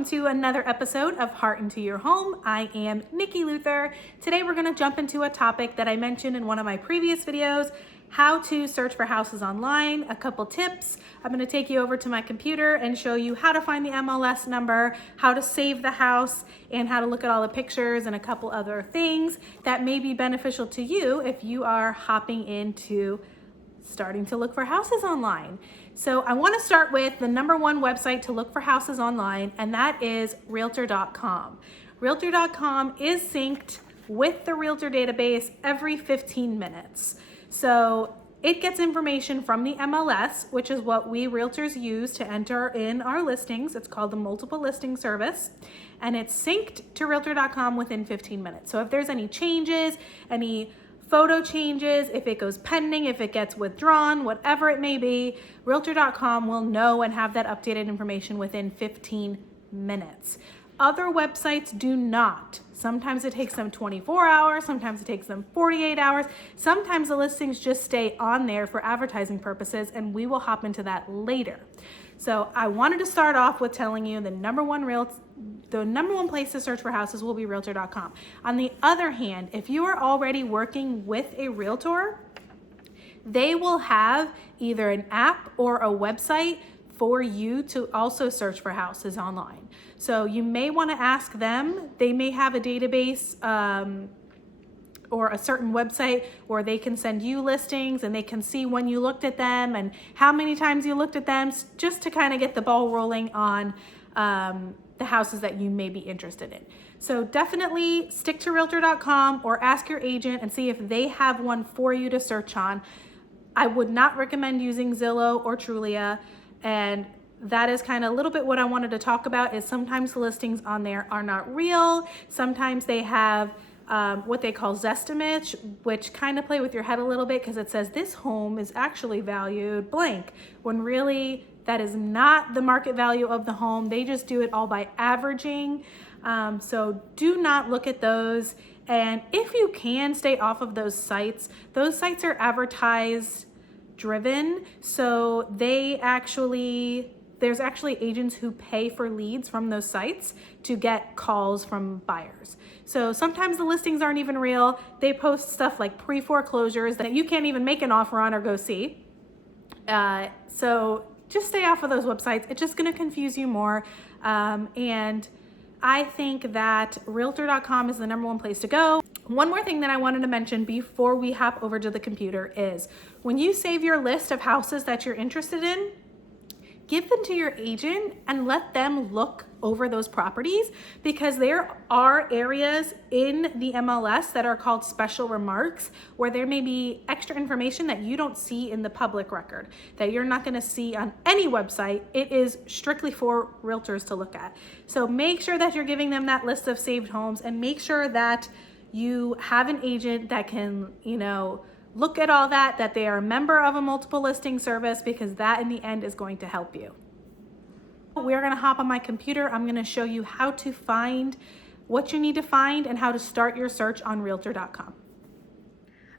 welcome to another episode of Heart into Your Home. I am Nikki Luther. Today we're going to jump into a topic that I mentioned in one of my previous videos, how to search for houses online, a couple tips. I'm going to take you over to my computer and show you how to find the MLS number, how to save the house, and how to look at all the pictures and a couple other things that may be beneficial to you if you are hopping into starting to look for houses online. So I want to start with the number one website to look for houses online, and that is Realtor.com. Realtor.com is synced with the Realtor database every 15 minutes. So it gets information from the MLS, which is what we realtors use to enter in our listings. It's called the multiple listing service, and it's synced to Realtor.com within 15 minutes. So if there's any changes, any photo changes, if it goes pending, if it gets withdrawn, whatever it may be, Realtor.com will know and have that updated information within 15 minutes. Other websites do not. Sometimes it takes them 24 hours, sometimes it takes them 48 hours. Sometimes the listings just stay on there for advertising purposes, and we will hop into that later. So I wanted to start off with telling you the number one place to search for houses will be Realtor.com. On the other hand, if you are already working with a realtor, they will have either an app or a website for you to also search for houses online. So you may want to ask them. They may have a database or a certain website where they can send you listings and they can see when you looked at them and how many times you looked at them, just to kind of get the ball rolling on the houses that you may be interested in. So definitely stick to Realtor.com or ask your agent and see if they have one for you to search on. I would not recommend using Zillow or Trulia, and that is kind of a little bit what I wanted to talk about. Is sometimes the listings on there are not real. Sometimes they have what they call Zestimates, which kind of play with your head a little bit because it says this home is actually valued blank, when really that is not the market value of the home. They just do it all by averaging. So do not look at those. And if you can, stay off of those sites. Those sites are advertised driven. So there's actually agents who pay for leads from those sites to get calls from buyers. So sometimes the listings aren't even real. They post stuff like pre-foreclosures that you can't even make an offer on or go see. So just stay off of those websites. It's just going to confuse you more. And I think that Realtor.com is the number one place to go. One more thing that I wanted to mention before we hop over to the computer is when you save your list of houses that you're interested in, give them to your agent and let them look over those properties, because there are areas in the MLS that are called special remarks where there may be extra information that you don't see in the public record, that you're not going to see on any website. It is strictly for realtors to look at. So make sure that you're giving them that list of saved homes, and make sure that you have an agent that can, look at all that they are a member of a multiple listing service, because that in the end is going to help you. We're going to hop on my computer. I'm going to show you how to find what you need to find and how to start your search on Realtor.com.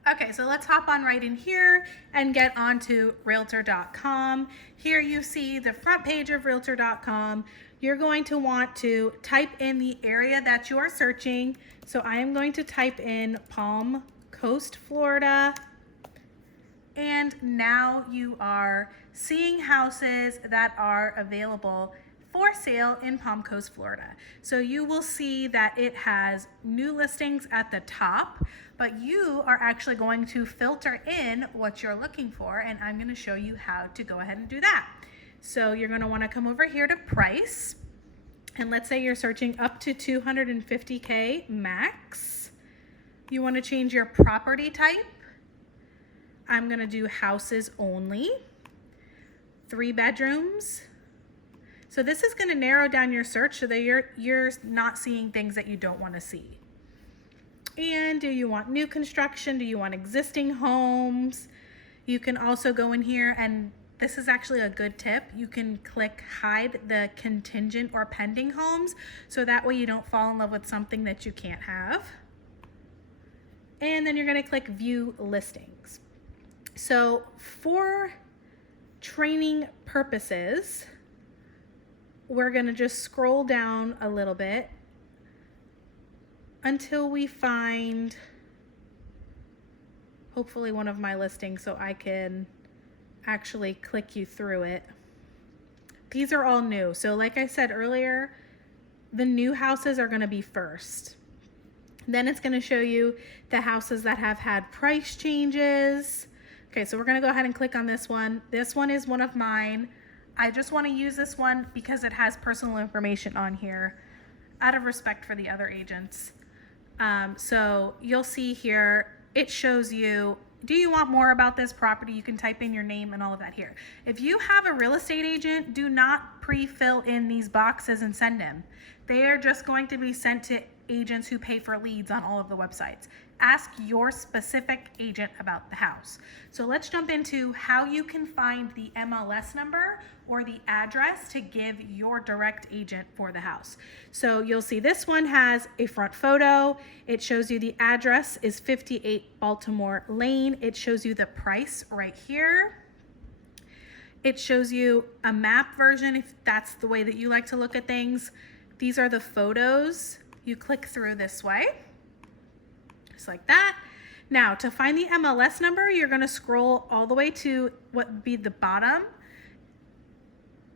Okay, so let's hop on right in here and get onto Realtor.com. Here you see the front page of Realtor.com. You're going to want to type in the area that you are searching. So I am going to type in Palm Coast, Florida. And now you are seeing houses that are available for sale in Palm Coast, Florida. So you will see that it has new listings at the top, but you are actually going to filter in what you're looking for, and I'm going to show you how to go ahead and do that. So you're going to want to come over here to price, and let's say you're searching up to 250K max. You want to change your property type. I'm going to do houses only, 3 bedrooms. So this is going to narrow down your search so that you're not seeing things that you don't want to see. And do you want new construction? Do you want existing homes? You can also go in here, and this is actually a good tip. You can click hide the contingent or pending homes, so that way you don't fall in love with something that you can't have. And then you're going to click view listings. So for training purposes, we're gonna just scroll down a little bit until we find hopefully one of my listings so I can actually click you through it. These are all new. So like I said earlier, the new houses are gonna be first. Then it's gonna show you the houses that have had price changes. Okay, so we're gonna go ahead and click on this one. This one is one of mine. I just wanna use this one because it has personal information on here out of respect for the other agents. So you'll see here, it shows you, do you want more about this property? You can type in your name and all of that here. If you have a real estate agent, do not pre-fill in these boxes and send them. They are just going to be sent to agents who pay for leads on all of the websites. Ask your specific agent about the house. So let's jump into how you can find the MLS number or the address to give your direct agent for the house. So you'll see this one has a front photo. It shows you the address is 58 Baltimore Lane. It shows you the price right here. It shows you a map version if that's the way that you like to look at things. These are the photos. You click through this way, just like that. Now, to find the MLS number, you're gonna scroll all the way to what would be the bottom,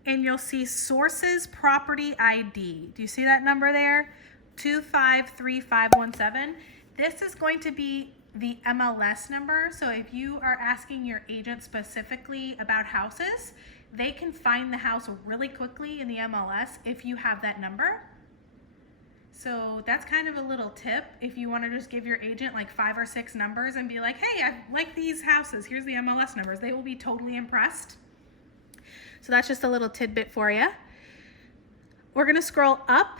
and you'll see Sources Property ID. Do you see that number there? 253517. This is going to be the MLS number. So if you are asking your agent specifically about houses, they can find the house really quickly in the MLS if you have that number. So that's kind of a little tip if you want to just give your agent like 5 or 6 numbers and be like, hey, I like these houses. Here's the MLS numbers. They will be totally impressed. So that's just a little tidbit for you. We're going to scroll up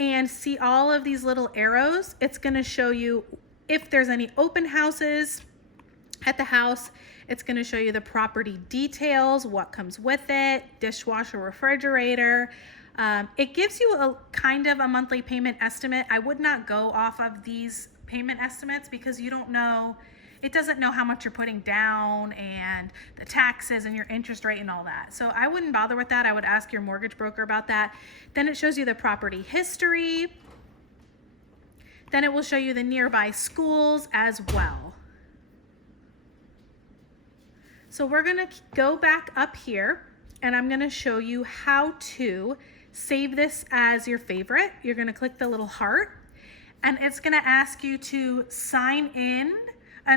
and see all of these little arrows. It's going to show you if there's any open houses at the house. It's going to show you the property details, what comes with it, dishwasher, refrigerator. It gives you a kind of a monthly payment estimate. I would not go off of these payment estimates because you don't know, it doesn't know how much you're putting down and the taxes and your interest rate and all that. So I wouldn't bother with that. I would ask your mortgage broker about that. Then it shows you the property history. Then it will show you the nearby schools as well. So we're gonna go back up here and I'm gonna show you how to save this as your favorite. You're gonna click the little heart and it's gonna ask you to sign in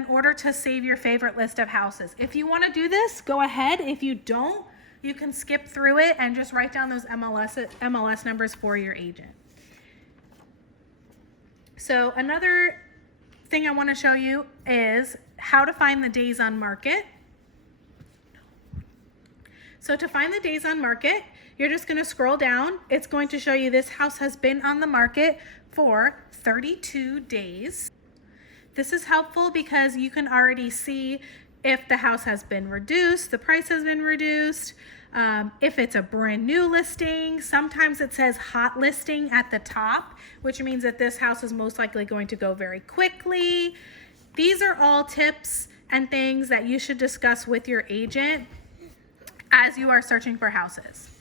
order to save your favorite list of houses. If you wanna do this, go ahead. If you don't, you can skip through it and just write down those MLS numbers for your agent. So another thing I wanna show you is how to find the days on market. So to find the days on market, you're just gonna scroll down. It's going to show you this house has been on the market for 32 days. This is helpful because you can already see if the house has been reduced, the price has been reduced, if it's a brand new listing. Sometimes it says hot listing at the top, which means that this house is most likely going to go very quickly. These are all tips and things that you should discuss with your agent as you are searching for houses.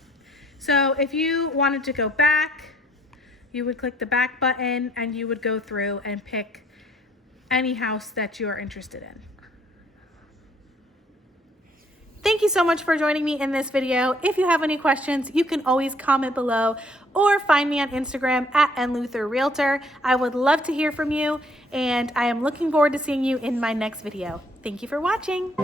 So if you wanted to go back, you would click the back button and you would go through and pick any house that you are interested in. Thank you so much for joining me in this video. If you have any questions, you can always comment below or find me on Instagram at nlutherrealtor. I would love to hear from you and I am looking forward to seeing you in my next video. Thank you for watching.